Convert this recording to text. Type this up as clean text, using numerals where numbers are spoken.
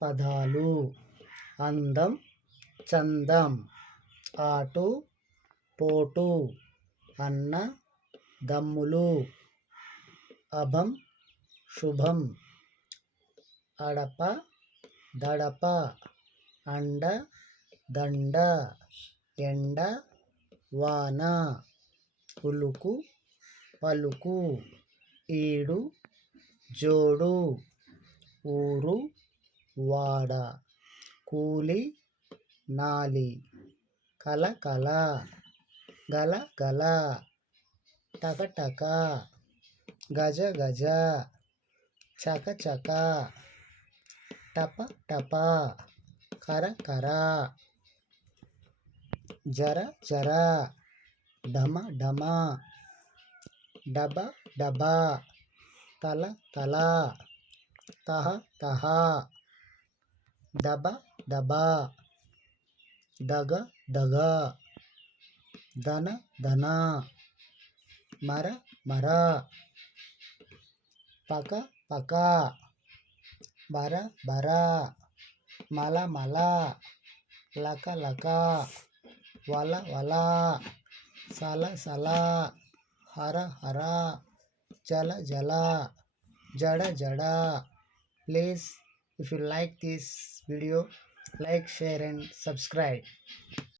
పదాలు అందం చందం ఆటు పోటు అన్న దమ్ములు అభం శుభం అడప దడప అండ దండ ఎండ వాన ఉలుకు పలుకు ఈడు జోడు ఊరు వాడ కూలి నాలి కలకల గలగల టకటక గజ గజ చకచక టప టప కర కర జర జర ఢమ ఢమ డబ డబ తల తల తహ తహ దబ దబ దగ దగ దన దన మర మర పక పక బర బర మల మల లక లక వల వల సల సల హర హర జల జల జడ జడ. Please, if you like this video, like, share and subscribe.